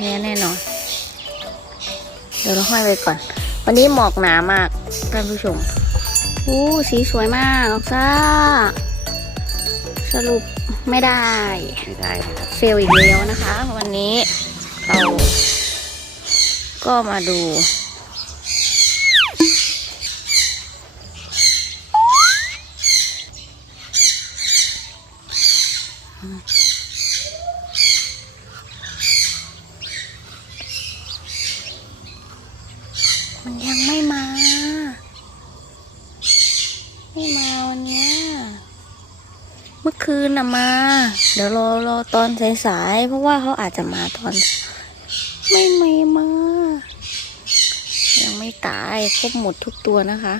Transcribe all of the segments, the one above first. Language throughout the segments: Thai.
แท้แน่นอน เดี๋ยวเราห้อยไว้ก่อน วันนี้หมอกหนามากท่านผู้ชมอู้สีสวยมากออกซ่าสรุปไม่ได้ ไม่ได้นะครับเฟลอีกแล้วนะคะ วันนี้เราก็มาดูมันยังไม่มา ไม่มาวันเนี้ย เมื่อ คืนนะมา เดี๋ยวรอรอตอนสายๆเพราะว่าเขาอาจจะมาตอน ไม่ไม่มา ยังไม่ตายครบหมดทุกตัวนะคะ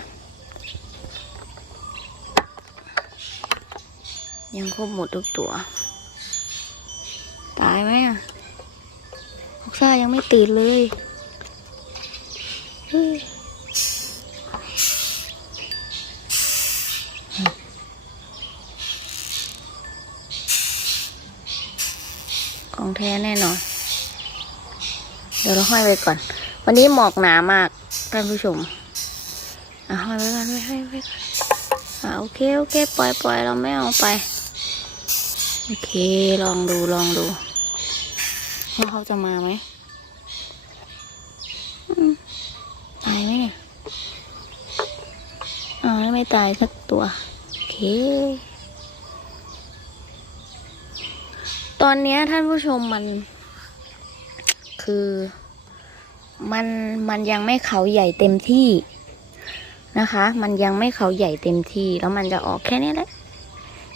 ยังครบหมดทุกตัว ตายไหมอะออกซ่ายังไม่ตื่นเลยเฮ้ย ของ แท้แน่นอน เดี๋ยวเราห้อยไว้ก่อน วันนี้หมอกหนามากท่านผู้ชมอะห้อยไว้ก่อนไว้ไว้ไว้ก่อนอะโอเคโอเค ปล่อยปล่อยเราไม่เอาไป โอเค ลองดูลองดูว่าเขาจะมาไหมอืมตายไหมเนี่ยอ่าไม่ตายสักตัว โอเค ตอนนี้ท่านผู้ชมมัน คือมันมันยังไม่เขาใหญ่เต็มที่นะคะ มันยังไม่เขาใหญ่เต็มที่ แล้วมันจะออกแค่นี้แหละ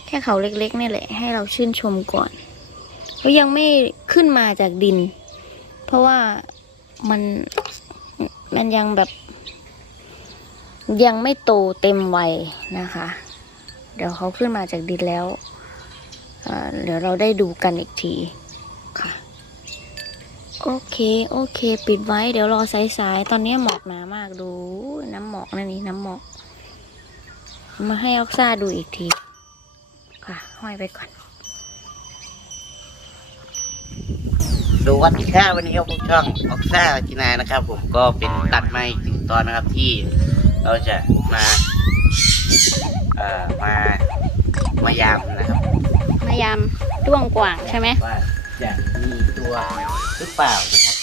แค่เขาเล็กๆนี่แหละ ให้เราชื่นชมก่อนเขายังไม่ขึ้นมาจากดิน เพราะว่ามันมันยังแบบ ยังไม่โตเต็มวัยนะคะ เดี๋ยวเขาขึ้นมาจากดินแล้ว เดี๋ยวเราได้ดูกันอีกทีค่ะ โอเค โอเค ปิดไว้ เดี๋ยวรอสายๆ ตอนนี้หมอกหนามากดู น้ำหมอกนั่นนี่น้ำหมอก มาให้ออกซ่าดูอีกที ค่ะ ห้อยไปก่อน สวัสดีครับวันนี้ก็พบช่องออกซ่าจินายนะครับ ผมก็เป็นตัดไม้ถึงตอนนะครับที่เราจะมา เอ่อ มา มายามนะครับ ยามด้วงกว่างใช่ไหมว่าจะมีตัวหรือเปล่านะครับ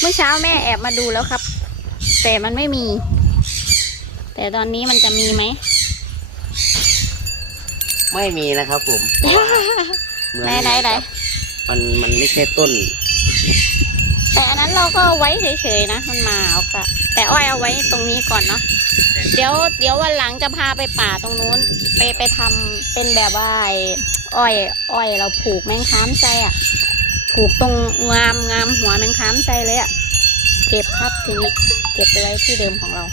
เมื่อเช้าแม่แอบมาดูแล้วครับ แต่มันไม่มี แต่ตอนนี้มันจะมีไหม ไม่มีนะครับผมเพราะว่าเหมือนไหนไหนไหน มันมันไม่ใช่ต้น แต่อันนั้นเราก็ไว้เฉยๆนะ มันมาเอากะแต่อ้อยเอาไว้ตรงนี้ก่อนเนาะเดี๋ยวเดี๋ยววันหลังจะพาไปป่าตรงนู้น ไปไปทำเป็นแบบว่าไอ้อ้อย อ้อยเราผูกแมงค้ามใจอะผูกตรงงามงามหัวแมงค้ามใจเลยอะเก็บครับทีนี้ เก็บไปไว้ที่เดิมของเรา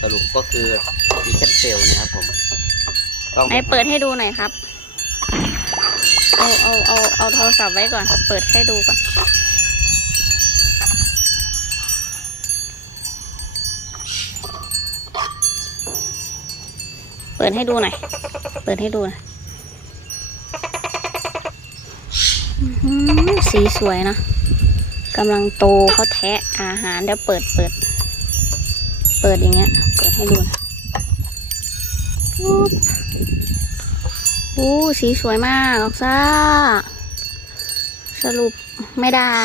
สรุปก็คือดิจิทัลเซลนะครับผมต้องไหนเปิดให้ดูหน่อยครับ เอาเอาเอาเอาโทรศัพท์ไว้ก่อน เปิดให้ดูก่อน ดให้ดูหน่อย เปิดให้ดูหน่อยอื้อหือสีสวยนะกำลังโตเขาแทะอาหารเดี๋ยวเปิดเปิด เปิดอย่างเงี้ย เปิดให้ดูหนะปุ๊บอู้สีสวยมากออกซ่า สรุปไม่ได้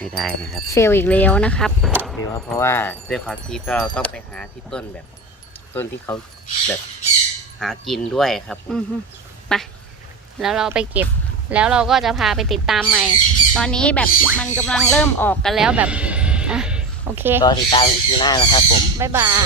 ไม่ได้นะครับ เฟลอีกแล้วนะครับหรือว่าเพราะว่าด้วยความที่เราต้องไปหาที่ต้นแบบ ต้นที่เขาแบบ หากินด้วยครับ อือฮึไปแล้วเราไปเก็บ แล้วเราก็จะพาไปติดตามใหม่ ตอนนี้แบบมันกำลังเริ่มออกกันแล้วแบบอะโอเคก็ติดตามอีพีหน้านะครับผม บ๊ายบาย